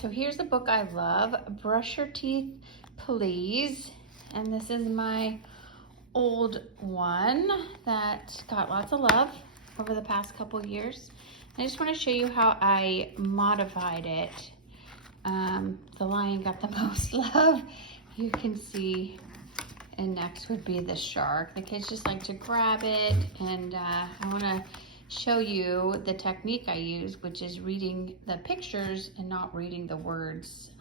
So here's a book I love, Brush Your Teeth, Please. And this is my old one that got lots of love over the past couple years. I just want to show you how I modified it. The lion got the most love, you can see, and next would be the shark. The kids just like to grab it, and I want to show you the technique I use, which is reading the pictures and not reading the words.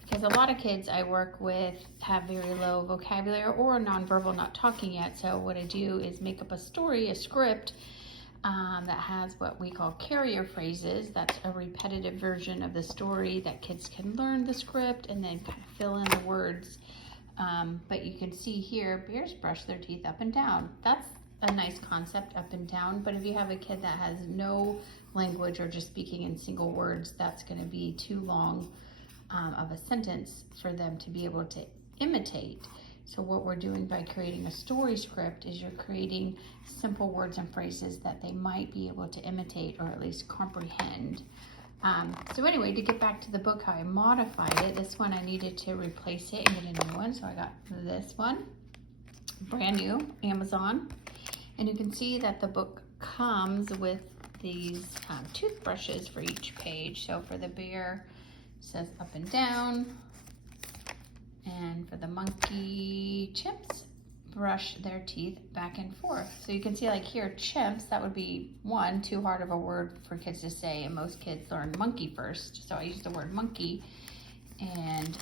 Because a lot of kids I work with have very low vocabulary or nonverbal, not talking yet. So what I do is make up a story, a script, that has what we call carrier phrases. That's a repetitive version of the story that kids can learn the script and then kind of fill in the words. But you can see here, bears brush their teeth up and down. That's a nice concept, up and down. But if you have a kid that has no language or just speaking in single words, that's going to be too long of a sentence for them to be able to imitate. So what we're doing by creating a story script is you're creating simple words and phrases that they might be able to imitate or at least comprehend. So anyway, to get back to the book, how I modified it, this one I needed to replace it and get a new one. So I got this one, brand new, Amazon. And you can see that the book comes with these toothbrushes for each page. So for the bear, it says up and down. And for the monkey, chimps brush their teeth back and forth. So you can see, like here, chimps, that would be one, too hard of a word for kids to say, and most kids learn monkey first. So I use the word monkey. And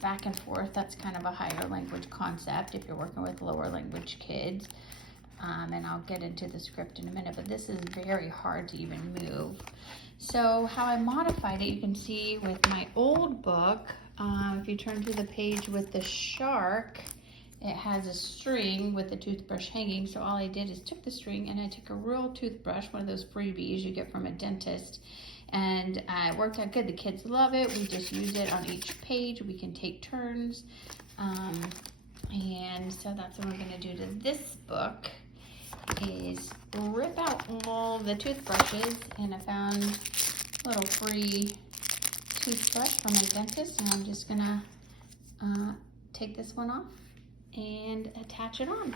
back and forth, that's kind of a higher language concept if you're working with lower language kids. And I'll get into the script in a minute, but this is very hard to even move. So how I modified it, you can see with my old book, if you turn to the page with the shark, it has a string with the toothbrush hanging. So all I did is took the string and I took a real toothbrush, one of those freebies you get from a dentist, and it worked out good. The kids love it. We just use it on each page. We can take turns. And so that's what we're gonna do to this book, is rip out all the toothbrushes. And I found a little free toothbrush from my dentist, and I'm just gonna take this one off and attach it on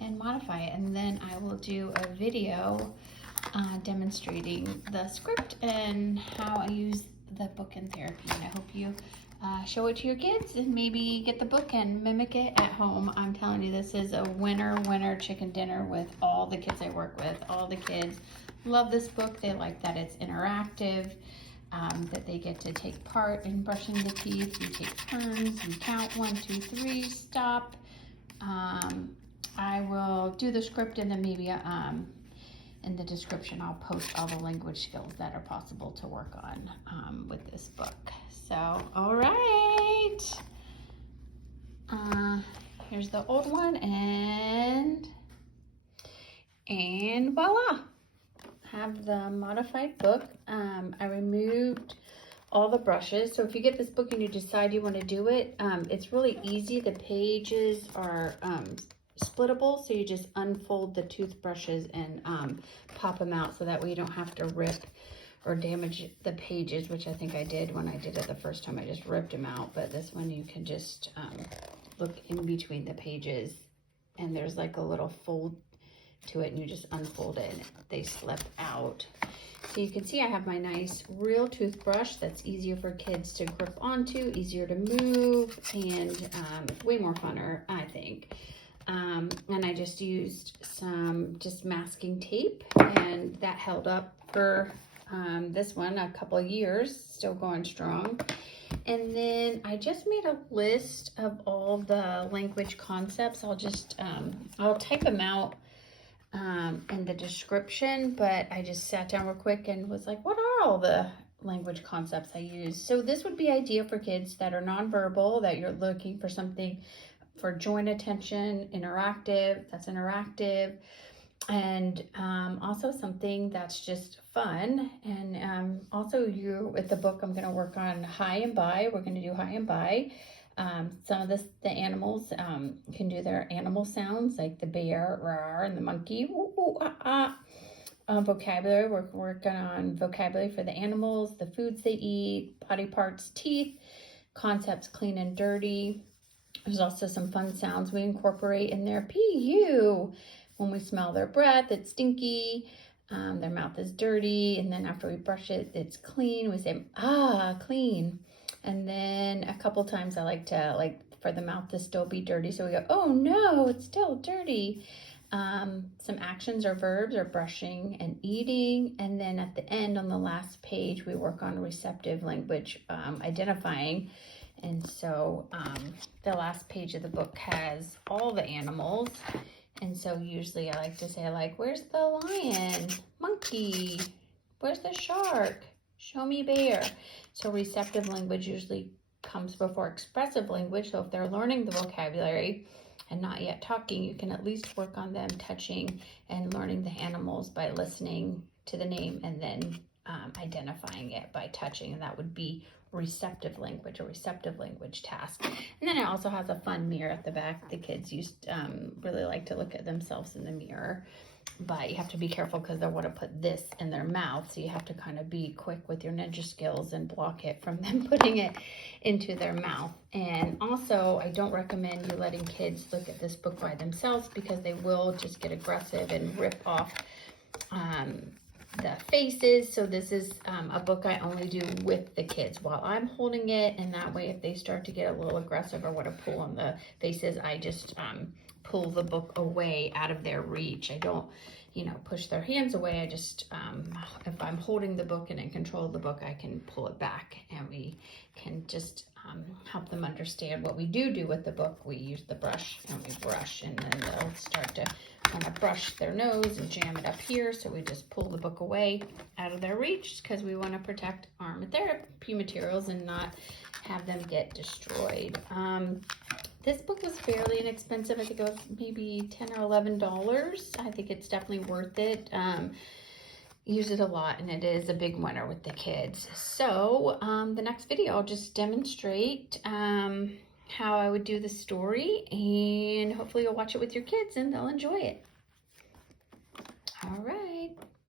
and modify it, and then I will do a video demonstrating the script and how I use the book in therapy. And I hope you show it to your kids and maybe get the book and mimic it at home. I'm telling you, this is a winner chicken dinner with all the kids I work with. All the kids love this book. They like that it's interactive, that they get to take part in brushing the teeth. You take turns, you count 1, 2, 3, stop. I will do the script, and then maybe in the description I'll post all the language skills that are possible to work on with this book. So, all right. Here's the old one, and voila. Have the modified book. I removed all the brushes. So if you get this book and you decide you want to do it, it's really easy. The pages are splittable, so you just unfold the toothbrushes and pop them out, so that way you don't have to rip or damage the pages, which I think I did when I did it the first time. I just ripped them out, but this one you can just look in between the pages, and there's like a little fold to it, and you just unfold it and they slip out. So you can see I have my nice real toothbrush that's easier for kids to grip onto, easier to move, and way more funner, I think. And I just used some masking tape, and that held up for this one a couple of years, still going strong. And then I just made a list of all the language concepts. I'll type them out in the description, but I just sat down real quick and was like, what are all the language concepts I use? So this would be ideal for kids that are nonverbal, that you're looking for something for joint attention, that's interactive, and also something that's just fun. And also, with the book, I'm going to work on hi and bye. We're going to do hi and bye. Some of the animals can do their animal sounds, like the bear, rawr, and the monkey, woo, woo, ah, ah. vocabulary. We're working on vocabulary for the animals, the foods they eat, body parts, teeth, concepts clean and dirty. There's also some fun sounds we incorporate in there. P-U. When we smell their breath, it's stinky. Their mouth is dirty. And then after we brush it, it's clean. We say, ah, clean. And then a couple times I like to, for the mouth to still be dirty. So we go, oh no, it's still dirty. Some actions or verbs are brushing and eating. And then at the end on the last page, we work on receptive language, identifying. And so the last page of the book has all the animals. And so usually I like to say, where's the lion? Monkey. Where's the shark? Show me bear. So receptive language usually comes before expressive language. So if they're learning the vocabulary and not yet talking, you can at least work on them touching and learning the animals by listening to the name and then identifying it by touching. And that would be receptive language, a receptive language task. And then it also has a fun mirror at the back. The kids really like to look at themselves in the mirror, but you have to be careful because they want to put this in their mouth. So you have to kind of be quick with your ninja skills and block it from them putting it into their mouth. And also, I don't recommend you letting kids look at this book by themselves because they will just get aggressive and rip off the faces. So this is a book I only do with the kids while I'm holding it, and that way if they start to get a little aggressive or want to pull on the faces, I just pull the book away out of their reach. I don't push their hands away. I just if I'm holding the book and in control of the book, I can pull it back and we can just help them understand what we do with the book. We use the brush and we brush, and then they'll start to kind of brush their nose and jam it up here. So we just pull the book away out of their reach because we want to protect aromatherapy materials and not have them get destroyed. This book was fairly inexpensive. I think it was maybe $10 or $11. I think it's definitely worth it. Use it a lot, and it is a big winner with the kids. So the next video, I'll just demonstrate how I would do the story, and hopefully you'll watch it with your kids and they'll enjoy it. All right.